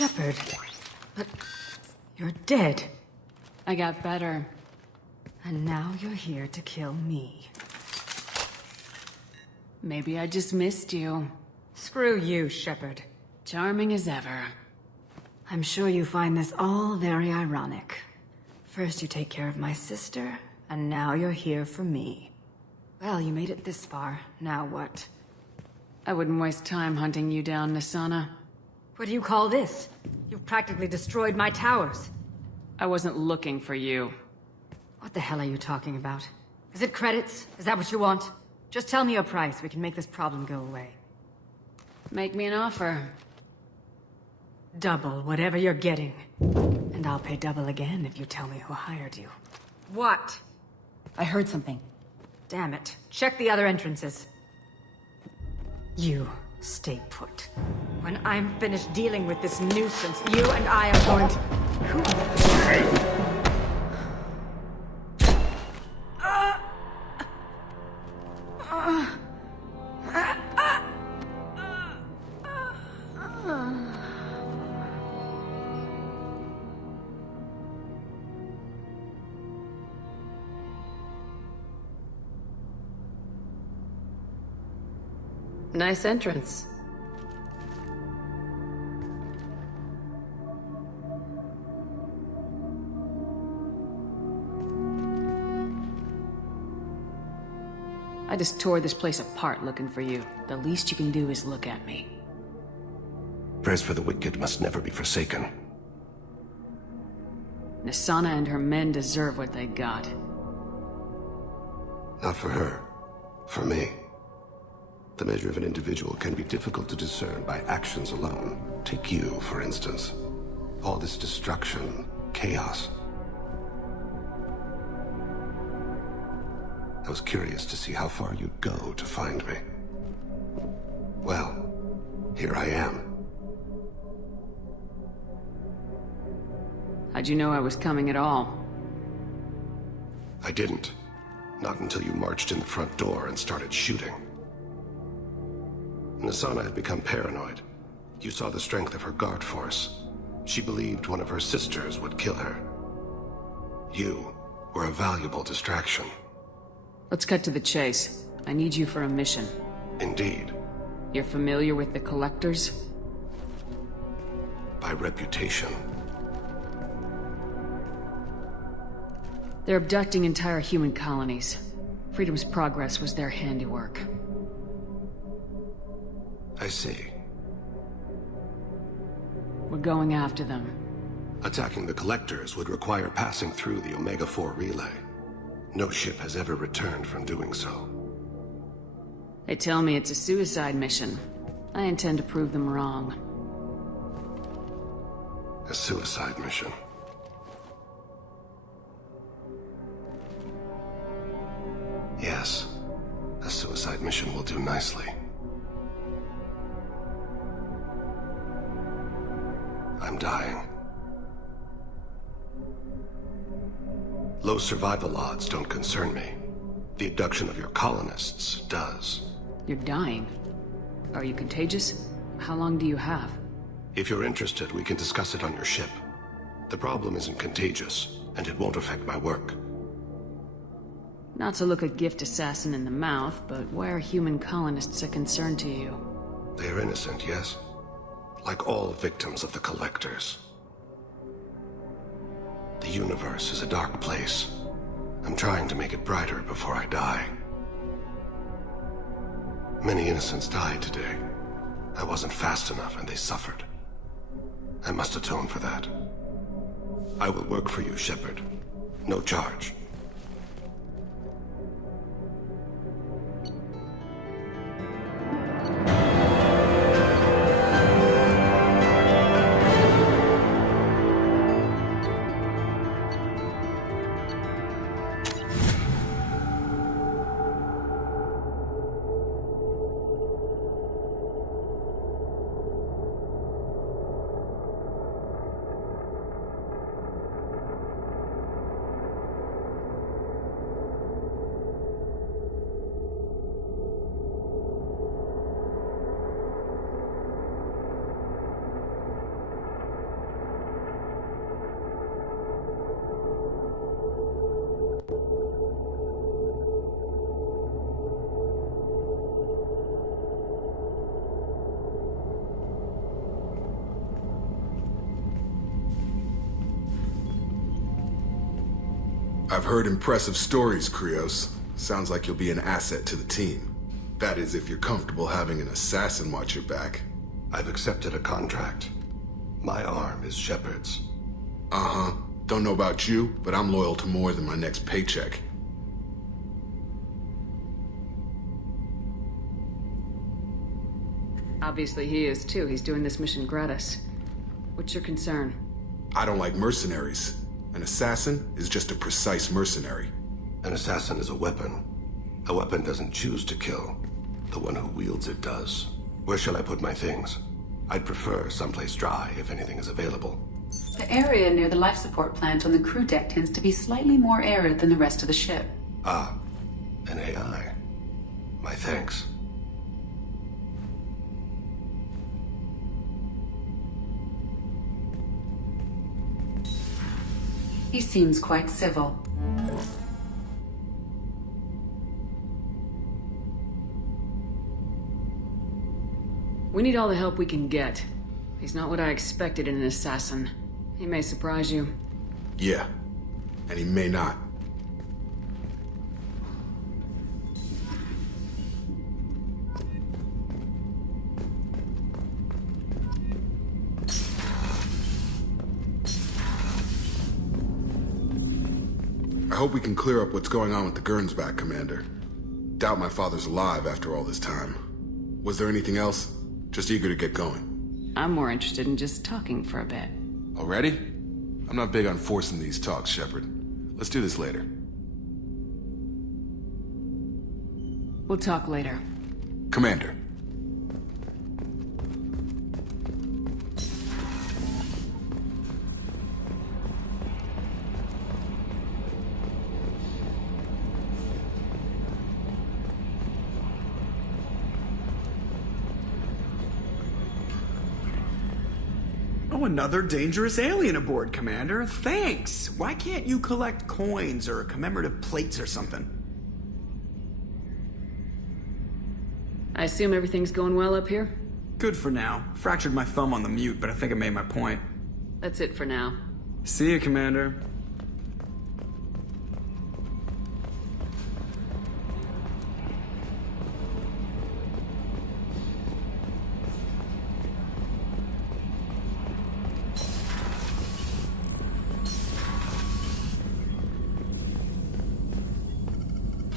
Shepard. But you're dead. I got better. And now you're here to kill me. Maybe I just missed you. Screw you, Shepard. Charming as ever. I'm sure you find this all very ironic. First you take care of my sister, and now you're here for me. Well, you made it this far. Now what? I wouldn't waste time hunting you down, Nassana. What do you call this? You've practically destroyed my towers. I wasn't looking for you. What the hell are you talking about? Is it credits? Is that what you want? Just tell me your price. We can make this problem go away. Make me an offer. Double whatever you're getting. And I'll pay double again if you tell me who hired you. What? I heard something. Damn it. Check the other entrances. You stay put. When I'm finished dealing with this nuisance, you and I are going to... Nice entrance. I just tore this place apart looking for you. The least you can do is look at me. Prayers for the wicked must never be forsaken. Nassana and her men deserve what they got. Not for her. For me. The measure of an individual can be difficult to discern by actions alone. Take you, for instance. All this destruction, chaos. I was curious to see how far you'd go to find me. Well, here I am. How'd you know I was coming at all? I didn't. Not until you marched in the front door and started shooting. Nassana had become paranoid. You saw the strength of her guard force. She believed one of her sisters would kill her. You were a valuable distraction. Let's cut to the chase. I need you for a mission. Indeed. You're familiar with the Collectors? By reputation. They're abducting entire human colonies. Freedom's Progress was their handiwork. I see. We're going after them. Attacking the Collectors would require passing through the Omega-4 relay. No ship has ever returned from doing so. They tell me it's a suicide mission. I intend to prove them wrong. A suicide mission. Yes, a suicide mission will do nicely. I'm dying. Low survival odds don't concern me. The abduction of your colonists does. You're dying. Are you contagious? How long do you have? If you're interested, we can discuss it on your ship. The problem isn't contagious, and it won't affect my work. Not to look a gift assassin in the mouth, but why are human colonists a concern to you? They are innocent, yes? Like all victims of the Collectors. The universe is a dark place. I'm trying to make it brighter before I die. Many innocents died today. I wasn't fast enough and they suffered. I must atone for that. I will work for you, Shepard. No charge. I've heard impressive stories, Krios. Sounds like you'll be an asset to the team. That is, if you're comfortable having an assassin watch your back. I've accepted a contract. My arm is Shepard's. Uh-huh. Don't know about you, but I'm loyal to more than my next paycheck. Obviously he is too. He's doing this mission gratis. What's your concern? I don't like mercenaries. An assassin is just a precise mercenary. An assassin is a weapon. A weapon doesn't choose to kill. The one who wields it does. Where shall I put my things? I'd prefer someplace dry if anything is available. The area near the life support plant on the crew deck tends to be slightly more arid than the rest of the ship. Ah, an AI. My thanks. He seems quite civil. We need all the help we can get. He's not what I expected in an assassin. He may surprise you. Yeah, and he may not. I hope we can clear up what's going on with the Gernsback, Commander. Doubt my father's alive after all this time. Was there anything else? Just eager to get going. I'm more interested in just talking for a bit. Already? I'm not big on forcing these talks, Shepard. Let's do this later. We'll talk later. Commander. Oh, another dangerous alien aboard, Commander. Thanks. Why can't you collect coins or commemorative plates or something? I assume everything's going well up here? Good for now. Fractured my thumb on the mute, but I think I made my point. That's it for now. See you, Commander.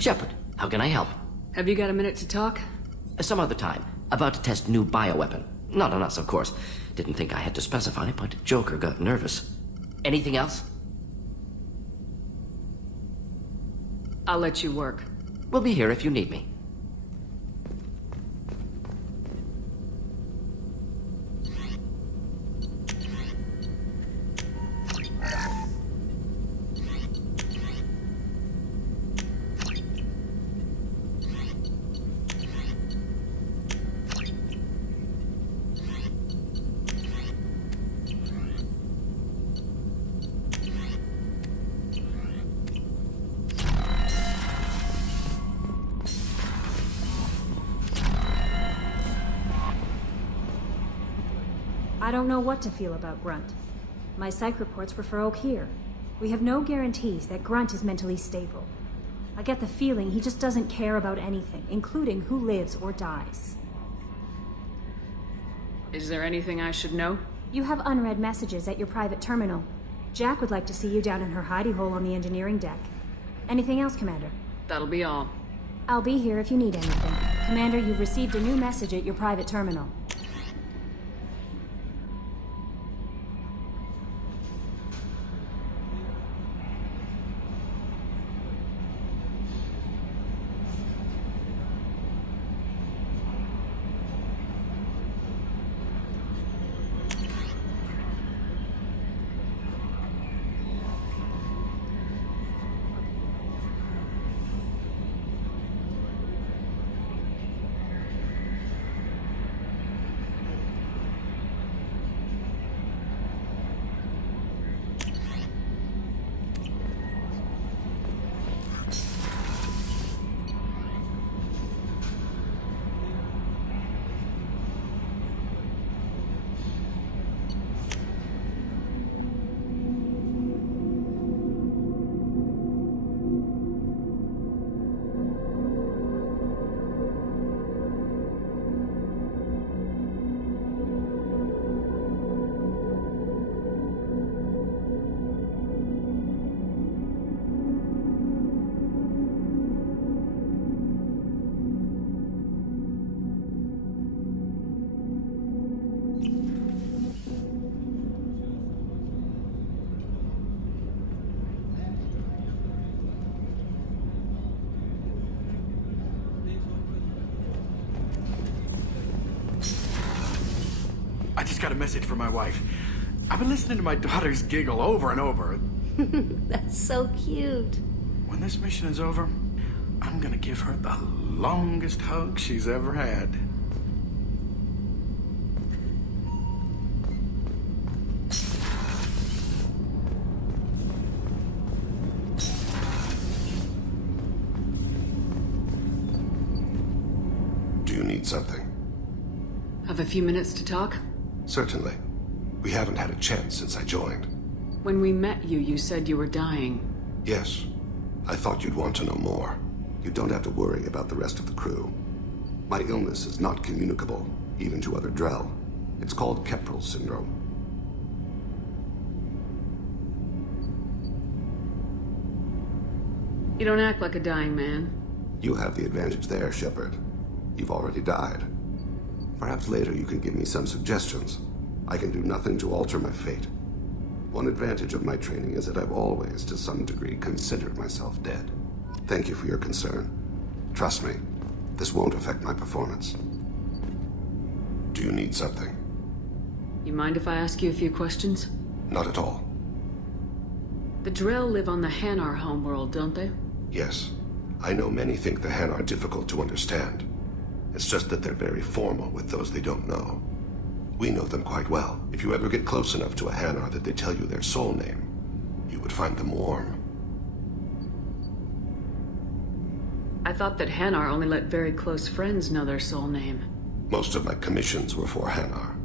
Shepard, how can I help? Have you got a minute to talk? Some other time. About to test new bioweapon. Not on us, of course. Didn't think I had to specify, but Joker got nervous. Anything else? I'll let you work. We'll be here if you need me. I don't know what to feel about Grunt. My psych reports were for Oak here. We have no guarantees that Grunt is mentally stable. I get the feeling he just doesn't care about anything, including who lives or dies. Is there anything I should know? You have unread messages at your private terminal. Jack would like to see you down in her hidey hole on the engineering deck. Anything else, Commander? That'll be all. I'll be here if you need anything. Commander, you've received a new message at your private terminal. I just got a message from my wife. I've been listening to my daughters giggle over and over. That's so cute. When this mission is over, I'm gonna give her the longest hug she's ever had. Do you need something? Have a few minutes to talk? Certainly. We haven't had a chance since I joined. When we met you, you said you were dying. Yes. I thought you'd want to know more. You don't have to worry about the rest of the crew. My illness is not communicable, even to other Drell. It's called Keprel syndrome. You don't act like a dying man. You have the advantage there, Shepard. You've already died. Perhaps later you can give me some suggestions. I can do nothing to alter my fate. One advantage of my training is that I've always, to some degree, considered myself dead. Thank you for your concern. Trust me, this won't affect my performance. Do you need something? You mind if I ask you a few questions? Not at all. The Drell live on the Hanar homeworld, don't they? Yes. I know many think the Han are difficult to understand. It's just that they're very formal with those they don't know. We know them quite well. If you ever get close enough to a Hanar that they tell you their soul name, you would find them warm. I thought that Hanar only let very close friends know their soul name. Most of my commissions were for Hanar.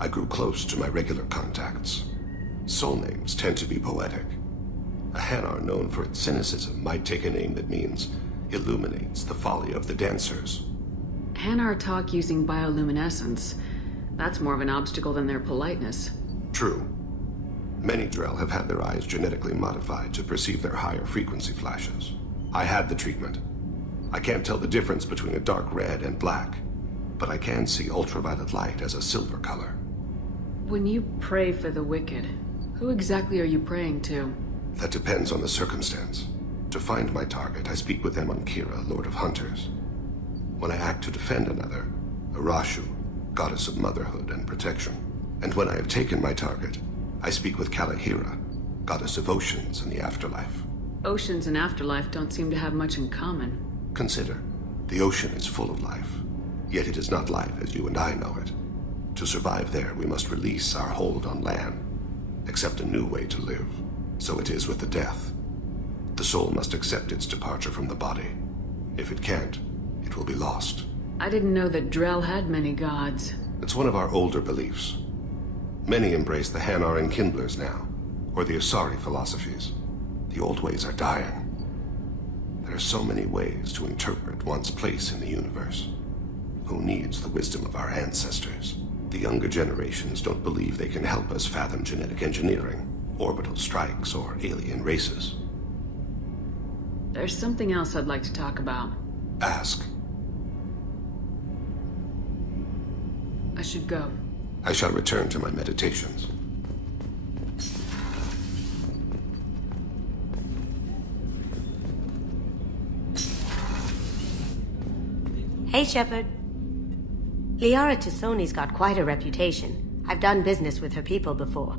I grew close to my regular contacts. Soul names tend to be poetic. A Hanar known for its cynicism might take a name that means illuminates the folly of the dancers. Hanar talk using bioluminescence. That's more of an obstacle than their politeness. True. Many Drell have had their eyes genetically modified to perceive their higher frequency flashes. I had the treatment. I can't tell the difference between a dark red and black, but I can see ultraviolet light as a silver color. When you pray for the wicked, who exactly are you praying to? That depends on the circumstance. To find my target, I speak with them on Kira, Lord of Hunters. When I act to defend another, Arashu, goddess of motherhood and protection. And when I have taken my target, I speak with Kalahira, goddess of oceans and the afterlife. Oceans and afterlife don't seem to have much in common. Consider, the ocean is full of life, yet it is not life as you and I know it. To survive there, we must release our hold on land, accept a new way to live. So it is with the death. The soul must accept its departure from the body. If it can't, it will be lost. I didn't know that Drell had many gods. It's one of our older beliefs. Many embrace the Hanar and Kindlers now, or the Asari philosophies. The old ways are dying. There are so many ways to interpret one's place in the universe. Who needs the wisdom of our ancestors? The younger generations don't believe they can help us fathom genetic engineering, orbital strikes, or alien races. There's something else I'd like to talk about. Ask. I should go. I shall return to my meditations. Hey, Shepard. Liara Tassoni's got quite a reputation. I've done business with her people before.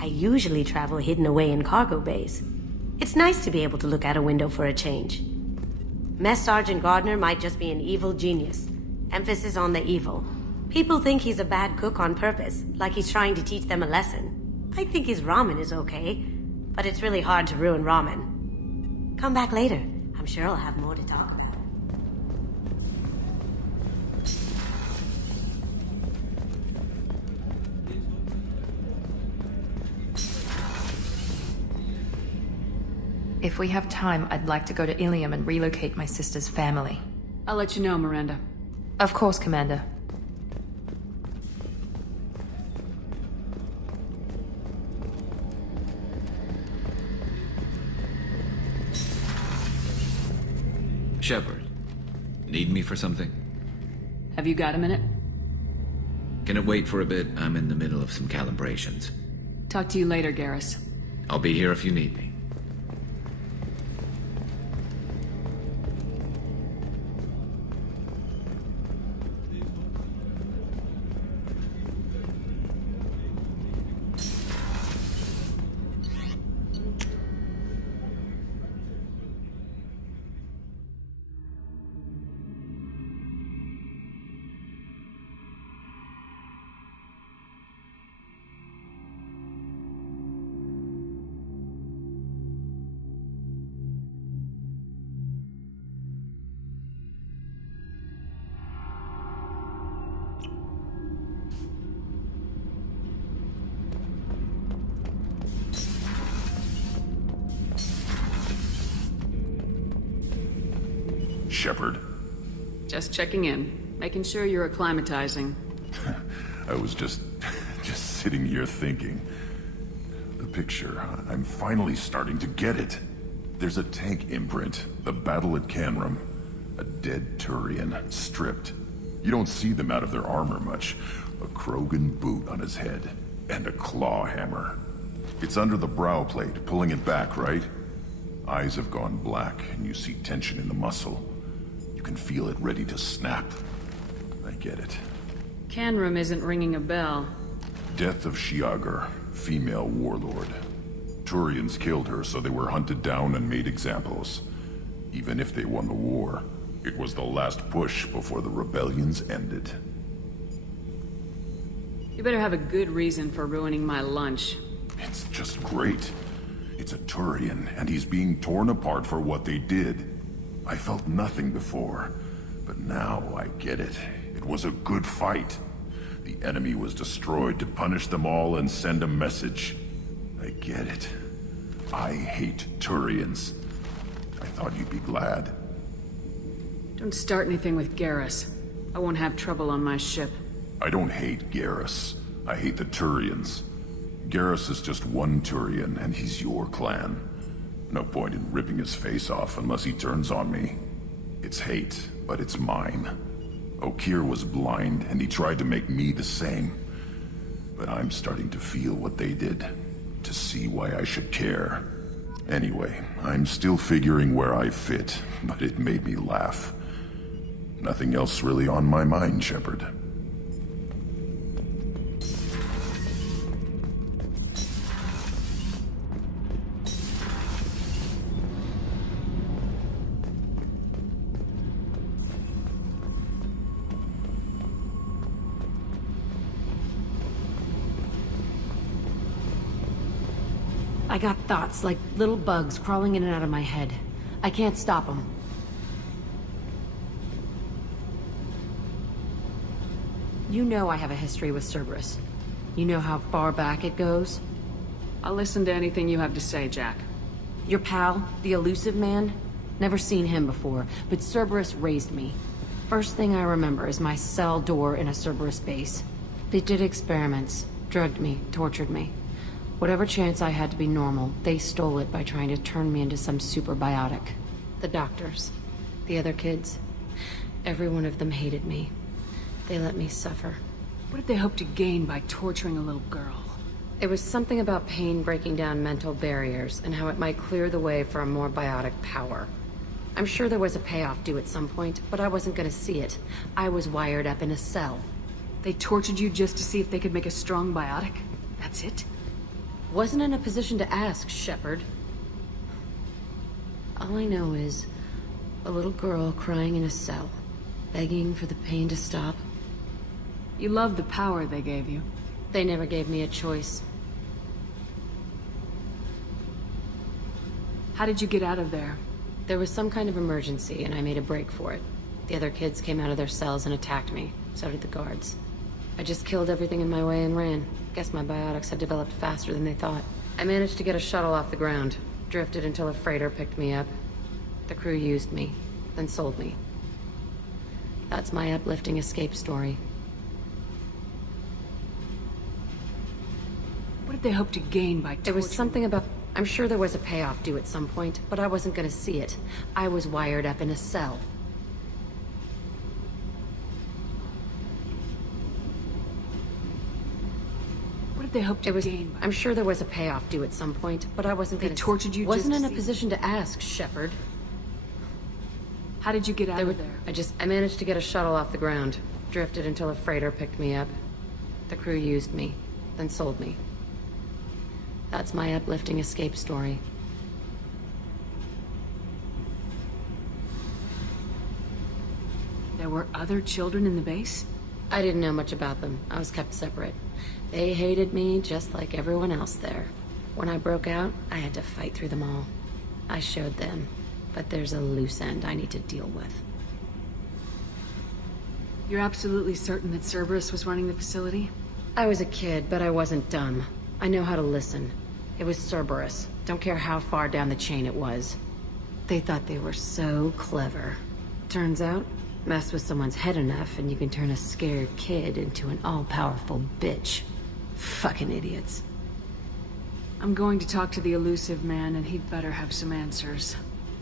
I usually travel hidden away in cargo bays. It's nice to be able to look out a window for a change. Mess Sergeant Gardner might just be an evil genius. Emphasis on the evil. People think he's a bad cook on purpose, like he's trying to teach them a lesson. I think his ramen is okay, but it's really hard to ruin ramen. Come back later. I'm sure I'll have more to talk about. If we have time, I'd like to go to Ilium and relocate my sister's family. I'll let you know, Miranda. Of course, Commander. Shepard, need me for something? Have you got a minute? Can it wait for a bit? I'm in the middle of some calibrations. Talk to you later, Garrus. I'll be here if you need me. Shepard? Just checking in, making sure you're acclimatizing. I was just sitting here thinking. The picture, I'm finally starting to get it. There's a tank imprint, the battle at Canrum. A dead Turian, stripped. You don't see them out of their armor much. A Krogan boot on his head, and a claw hammer. It's under the brow plate, pulling it back, right? Eyes have gone black, and you see tension in the muscle. You can feel it ready to snap. I get it. Canrum isn't ringing a bell. Death of Shiagar, female warlord. Turians killed her, so they were hunted down and made examples. Even if they won the war, it was the last push before the rebellions ended. You better have a good reason for ruining my lunch. It's just great. It's a Turian, and he's being torn apart for what they did. I felt nothing before, but now I get it. It was a good fight. The enemy was destroyed to punish them all and send a message. I get it. I hate Turians. I thought you'd be glad. Don't start anything with Garrus. I won't have trouble on my ship. I don't hate Garrus. I hate the Turians. Garrus is just one Turian, and he's your clan. No point in ripping his face off unless he turns on me. It's hate, but it's mine. Okeer was blind, and he tried to make me the same. But I'm starting to feel what they did, to see why I should care. Anyway, I'm still figuring where I fit, but it made me laugh. Nothing else really on my mind, Shepard. I got thoughts like little bugs crawling in and out of my head. I can't stop them. You know I have a history with Cerberus. You know how far back it goes? I'll listen to anything you have to say, Jack. Your pal, the elusive man? Never seen him before, but Cerberus raised me. First thing I remember is my cell door in a Cerberus base. They did experiments, drugged me, tortured me. Whatever chance I had to be normal, they stole it by trying to turn me into some superbiotic. The doctors, the other kids, every one of them hated me. They let me suffer. What did they hope to gain by torturing a little girl? It was something about pain breaking down mental barriers and how it might clear the way for a more biotic power. I'm sure there was a payoff due at some point, but I wasn't gonna see it. I was wired up in a cell. They tortured you just to see if they could make a strong biotic? That's it? Wasn't in a position to ask, Shepard. All I know is a little girl crying in a cell, begging for the pain to stop. You love the power they gave you. They never gave me a choice. How did you get out of there? There was some kind of emergency, and I made a break for it. The other kids came out of their cells and attacked me. So did the guards. I just killed everything in my way and ran. Guess my biotics had developed faster than they thought. I managed to get a shuttle off the ground. Drifted until a freighter picked me up. The crew used me, then sold me. That's my uplifting escape story. What did they hope to gain by torturing? There was something about... I'm sure there was a payoff due at some point, but I wasn't gonna see it. I was wired up in a cell. They hoped to gain. I'm sure there was a payoff due at some point, but I wasn't gonna... They tortured you Wasn't just in a position to ask, Shepard. How did you get out of there? I managed to get a shuttle off the ground. Drifted until a freighter picked me up. The crew used me, then sold me. That's my uplifting escape story. There were other children in the base? I didn't know much about them. I was kept separate. They hated me just like everyone else there. When I broke out, I had to fight through them all. I showed them, but there's a loose end I need to deal with. You're absolutely certain that Cerberus was running the facility? I was a kid, but I wasn't dumb. I know how to listen. It was Cerberus. Don't care how far down the chain it was. They thought they were so clever. Turns out, mess with someone's head enough and you can turn a scared kid into an all-powerful bitch. Fucking idiots. I'm going to talk to the elusive man, and he'd better have some answers.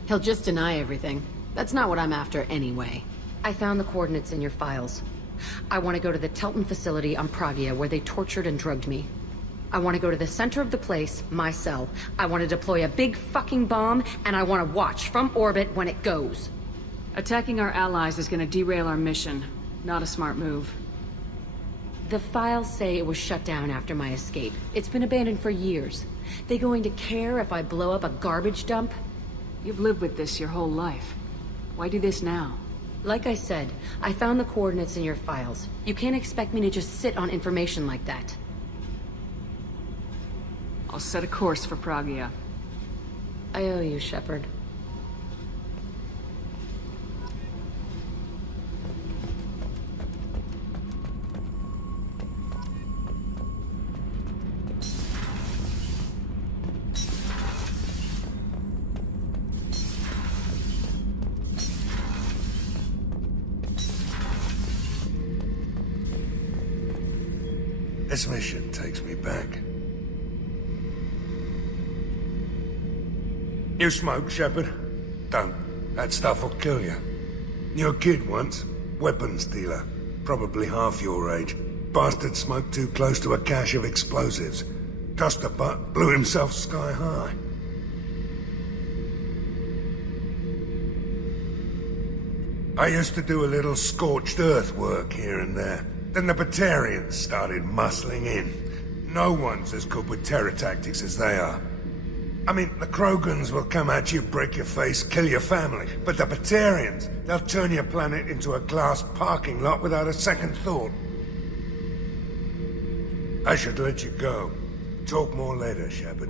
He'll just deny everything. That's not what I'm after anyway. I found the coordinates in your files. I want to go to the Telton facility on Pragia where they tortured and drugged me. I want to go to the center of the place, my cell. I want to deploy a big fucking bomb, and I want to watch from orbit when it goes. Attacking our allies is going to derail our mission. Not a smart move. The files say it was shut down after my escape. It's been abandoned for years. They going to care if I blow up a garbage dump? You've lived with this your whole life. Why do this now? Like I said, I found the coordinates in your files. You can't expect me to just sit on information like that. I'll set a course for Pragia. I owe you, Shepard. This mission takes me back. You smoke, Shepard? Don't. That stuff will kill you. You're a kid once. Weapons dealer. Probably half your age. Bastard smoked too close to a cache of explosives. Tossed a butt, blew himself sky high. I used to do a little scorched earth work here and there. Then the Batarians started muscling in. No one's as good with terror tactics as they are. I mean, the Krogans will come at you, break your face, kill your family. But the Batarians, they'll turn your planet into a glass parking lot without a second thought. I should let you go. Talk more later, Shepard.